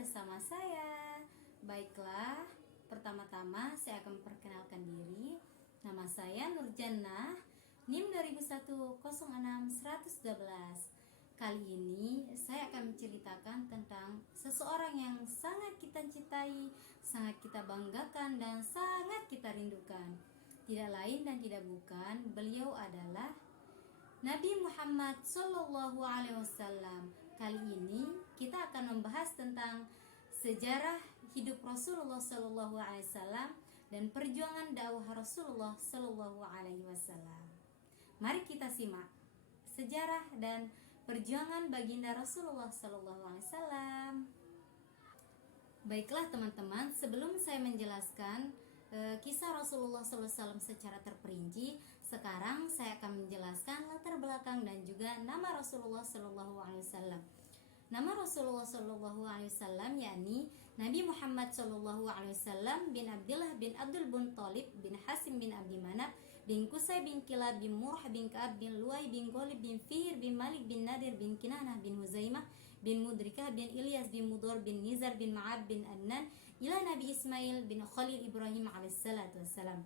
bersama saya. Baiklah, pertama-tama saya akan memperkenalkan diri. Nama saya Nurjannah, NIM 2001061112. Kali ini saya akan menceritakan tentang seseorang yang sangat kita cintai, sangat kita banggakan, dan sangat kita rindukan. Tidak lain dan tidak bukan, beliau adalah Nabi Muhammad Sallallahu Alaihi Wasallam. Kali ini kita akan membahas tentang sejarah hidup Rasulullah Sallallahu Alaihi Wasallam dan perjuangan dakwah Rasulullah Sallallahu Alaihi Wasallam. Mari kita simak sejarah dan perjuangan baginda Rasulullah Sallallahu Alaihi Wasallam. Baiklah teman-teman, sebelum saya menjelaskan kisah Rasulullah SAW secara terperinci, sekarang saya akan menjelaskan latar belakang dan juga nama Rasulullah SAW. Nama Rasulullah SAW yakni Nabi Muhammad SAW bin Abdullah bin Abdul Muttalib bin Hasim bin Abdi Manaf bin Qusay bin Kilab bin Murrah bin Ka'ab bin Luay bin Ghalib bin Fihr bin Malik bin Nadir bin Kinanah bin Huzaimah bin Mudrikah bin Ilyas bin Mudor bin Nizar bin Ma'ad bin Adnan ila Nabi Ismail bin Khalil Ibrahim alaihissalatu wassalam.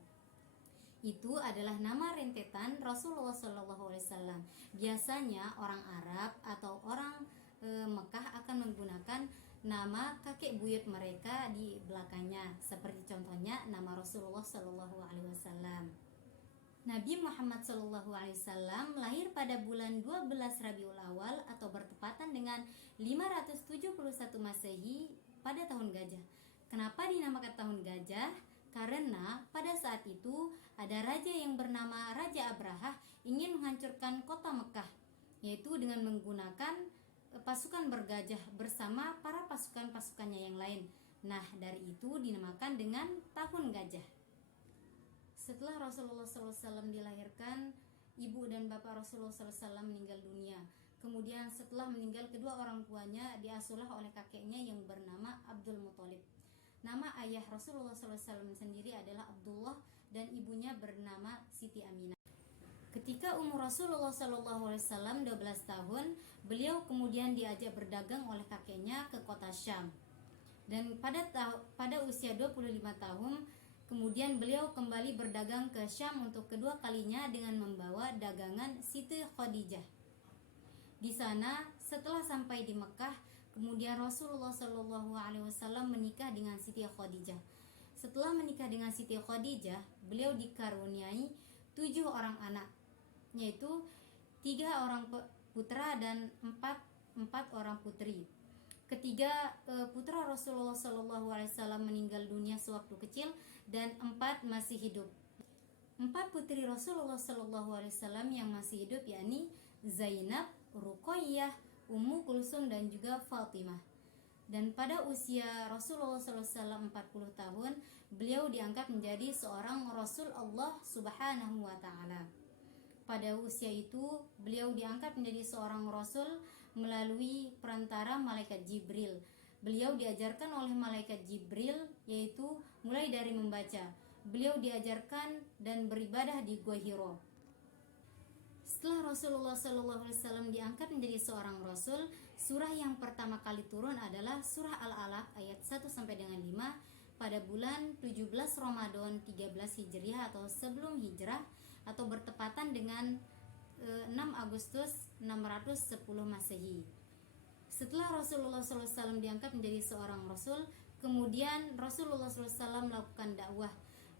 Itu adalah nama rentetan Rasulullah SAW. Biasanya orang Arab atau orang Mekah akan menggunakan nama kakek buyut mereka di belakangnya, seperti contohnya nama Rasulullah SAW. Nabi Muhammad SAW lahir pada bulan 12 Rabiul Awal atau bertepatan dengan 571 Masehi pada tahun gajah. Kenapa dinamakan tahun gajah? Karena pada saat itu ada raja yang bernama Raja Abrahah ingin menghancurkan kota Mekah, yaitu dengan menggunakan pasukan bergajah bersama para pasukan-pasukannya yang lain. Nah, dari itu dinamakan dengan tahun gajah. Setelah Rasulullah SAW dilahirkan, ibu dan bapak Rasulullah SAW meninggal dunia. Kemudian setelah meninggal kedua orang tuanya diasuhlah oleh kakeknya yang bernama Abdul Muttalib. Nama ayah Rasulullah SAW sendiri adalah Abdullah dan ibunya bernama Siti Aminah. Ketika umur Rasulullah SAW 12 tahun, beliau kemudian diajak berdagang oleh kakeknya ke kota Syam. Dan pada usia 25 tahun, kemudian beliau kembali berdagang ke Syam untuk kedua kalinya dengan membawa dagangan Siti Khadijah. Di sana, setelah sampai di Mekah, kemudian Rasulullah SAW menikah dengan Siti Khadijah. Setelah menikah dengan Siti Khadijah, beliau dikaruniai 7 orang anak, yaitu 3 orang putra dan 4 orang putri. Ketiga putra Rasulullah SAW meninggal dunia sewaktu kecil dan 4 masih hidup. 4 putri Rasulullah SAW yang masih hidup yakni Zainab, Ruqayyah, Ummu Kulsum dan juga Fatimah. Dan pada usia Rasulullah SAW 40 tahun, beliau diangkat menjadi seorang Rasul Allah Subhanahu wa Ta'ala. Pada usia itu, beliau diangkat menjadi seorang Rasul melalui perantara malaikat Jibril. Beliau diajarkan oleh malaikat Jibril, yaitu mulai dari membaca. Beliau diajarkan dan beribadah di Gua Hiro. Setelah Rasulullah SAW diangkat menjadi seorang Rasul, surah yang pertama kali turun adalah surah Al-Alaq ayat 1 sampai dengan 5 pada bulan 17 Ramadan 13 Hijriah atau sebelum Hijrah, atau bertepatan dengan 6 Agustus 610 Masehi. Setelah Rasulullah SAW diangkat menjadi seorang Rasul, kemudian Rasulullah SAW melakukan dakwah.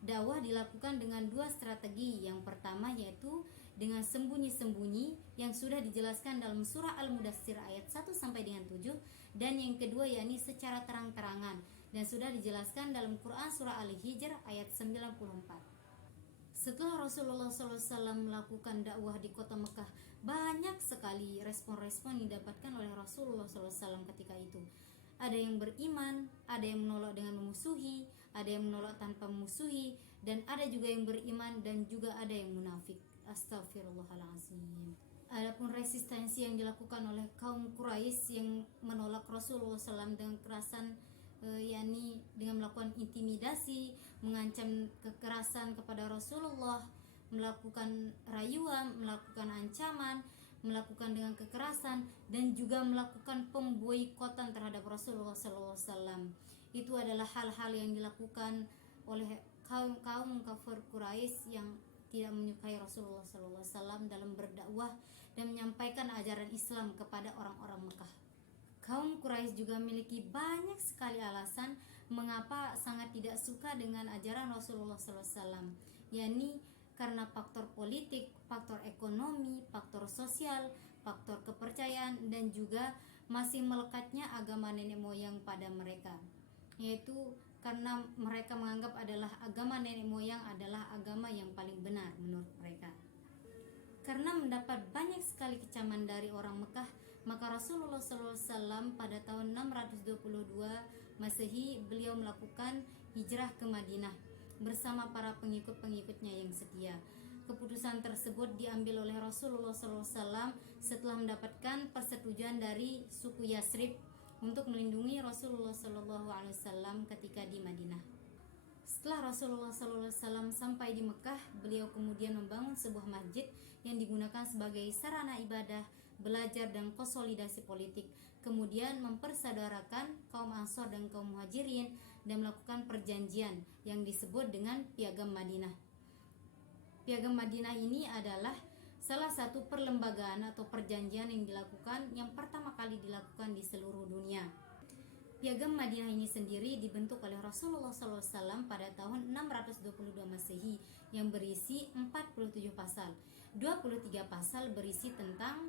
Dakwah dilakukan dengan 2 strategi. Yang pertama yaitu dengan sembunyi-sembunyi yang sudah dijelaskan dalam surah Al-Mudassir ayat 1 sampai dengan 7, dan yang kedua yakni secara terang-terangan dan sudah dijelaskan dalam Quran surah Al-Hijr ayat 94. Setelah Rasulullah SAW melakukan dakwah di kota Mekah, banyak sekali respon-respon yang didapatkan oleh Rasulullah SAW ketika itu. Ada yang beriman, ada yang menolak dengan memusuhi, ada yang menolak tanpa memusuhi, dan ada juga yang beriman dan juga ada yang munafik. Astagfirullahaladzim. Adapun resistensi yang dilakukan oleh kaum Quraisy yang menolak Rasulullah SAW dengan kekerasan, yakni dengan melakukan intimidasi, mengancam kekerasan kepada Rasulullah, melakukan rayuan, melakukan ancaman, melakukan dengan kekerasan, dan juga melakukan pemboikotan terhadap Rasulullah SAW. Itu adalah hal-hal yang dilakukan oleh kaum kafir Quraisy yang tidak menyukai Rasulullah SAW dalam berdakwah dan menyampaikan ajaran Islam kepada orang-orang Mekah. Kaum Quraisy juga memiliki banyak sekali alasan mengapa sangat tidak suka dengan ajaran Rasulullah SAW, yakni karena faktor politik, faktor ekonomi, faktor sosial, faktor kepercayaan, dan juga masih melekatnya agama nenek moyang pada mereka, yaitu karena mereka menganggap adalah agama nenek moyang adalah agama yang paling benar menurut mereka. Karena mendapat banyak sekali kecaman dari orang Mekah, maka Rasulullah SAW pada tahun 622 Masehi beliau melakukan hijrah ke Madinah bersama para pengikut-pengikutnya yang setia. Keputusan tersebut diambil oleh Rasulullah SAW setelah mendapatkan persetujuan dari suku Yasrib untuk melindungi Rasulullah SAW ketika di Madinah. Setelah Rasulullah SAW sampai di Mekah, beliau kemudian membangun sebuah masjid yang digunakan sebagai sarana ibadah, belajar, dan konsolidasi politik. Kemudian mempersaudarakan kaum Ansor dan kaum Muhajirin dan melakukan perjanjian yang disebut dengan Piagam Madinah. Piagam Madinah ini adalah salah satu perlembagaan atau perjanjian yang dilakukan yang pertama kali dilakukan di seluruh dunia. Piagam Madinah ini sendiri dibentuk oleh Rasulullah SAW pada tahun 622 Masehi yang berisi 47 pasal. 23 pasal berisi tentang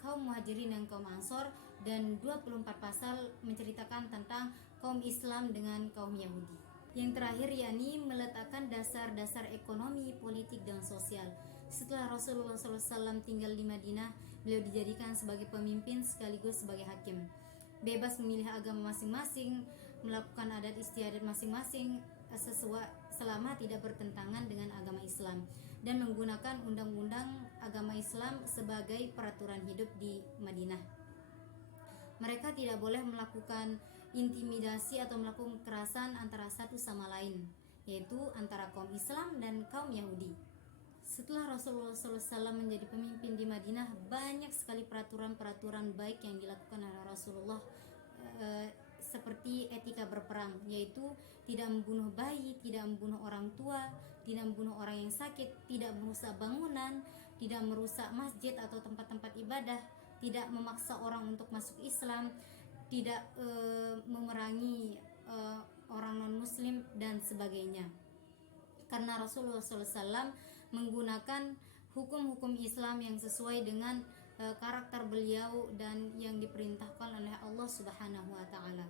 kaum Muhajirin dan kaum Ansor, dan 24 pasal menceritakan tentang kaum Islam dengan kaum Yahudi. Yang terakhir yakni meletakkan dasar-dasar ekonomi, politik, dan sosial. Setelah Rasulullah SAW tinggal di Madinah, beliau dijadikan sebagai pemimpin sekaligus sebagai hakim. Bebas memilih agama masing-masing, melakukan adat istiadat masing-masing selama tidak bertentangan dengan agama Islam, dan menggunakan undang-undang agama Islam sebagai peraturan hidup di Madinah. Mereka tidak boleh melakukan intimidasi atau melakukan kekerasan antara satu sama lain, yaitu antara kaum Islam dan kaum Yahudi. Setelah Rasulullah SAW menjadi pemimpin di Madinah, banyak sekali peraturan-peraturan baik yang dilakukan oleh Rasulullah, seperti etika berperang, yaitu tidak membunuh bayi, tidak membunuh orang tua, tidak membunuh orang yang sakit, tidak merusak bangunan, tidak merusak masjid atau tempat-tempat ibadah, tidak memaksa orang untuk masuk Islam, tidak memerangi orang non-muslim, dan sebagainya. Karena Rasulullah SAW menggunakan hukum-hukum Islam yang sesuai dengan karakter beliau dan yang diperintahkan oleh Allah Subhanahu wa Ta'ala.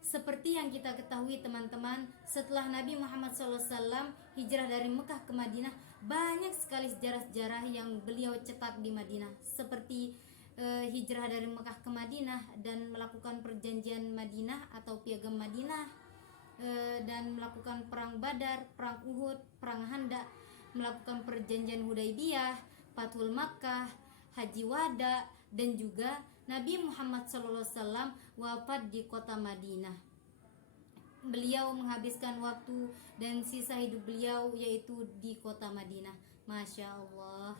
Seperti yang kita ketahui teman-teman, setelah Nabi Muhammad SAW hijrah dari Mekah ke Madinah, banyak sekali sejarah-sejarah yang beliau cetak di Madinah, seperti hijrah dari Mekah ke Madinah dan melakukan perjanjian Madinah atau Piagam Madinah, dan melakukan perang Badar, perang Uhud, perang Handak, melakukan perjanjian Hudaybiyah, Fathul Makkah, Haji Wada, dan juga Nabi Muhammad SAW wafat di kota Madinah. Beliau menghabiskan waktu dan sisa hidup beliau yaitu di kota Madinah. Masya Allah.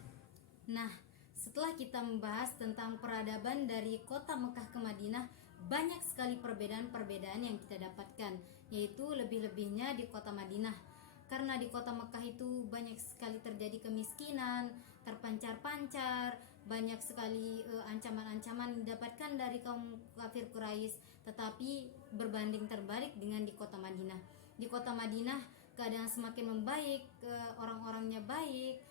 Nah, setelah kita membahas tentang peradaban dari kota Mekah ke Madinah, banyak sekali perbedaan-perbedaan yang kita dapatkan, yaitu lebih-lebihnya di kota Madinah. Karena di kota Mekah itu banyak sekali terjadi kemiskinan, terpancar-pancar, banyak sekali ancaman-ancaman didapatkan dari kaum kafir Quraisy, tetapi berbanding terbalik dengan di kota Madinah. Di kota Madinah keadaan semakin membaik, orang-orangnya baik,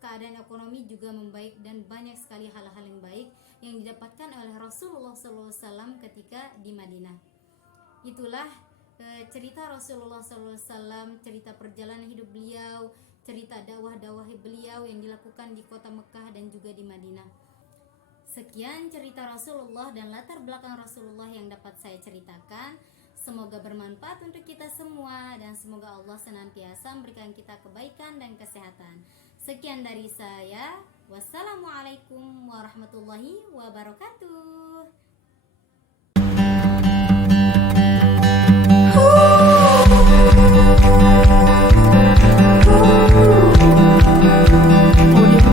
keadaan ekonomi juga membaik, dan banyak sekali hal-hal yang baik yang didapatkan oleh Rasulullah SAW ketika di Madinah. Itulah cerita Rasulullah SAW, cerita perjalanan hidup beliau, cerita dakwah-dakwah beliau yang dilakukan di kota Mekah dan juga di Madinah. Sekian cerita Rasulullah dan latar belakang Rasulullah yang dapat saya ceritakan. Semoga bermanfaat untuk kita semua dan semoga Allah senantiasa memberikan kita kebaikan dan kesehatan. Sekian dari saya. Wassalamualaikum warahmatullahi wabarakatuh.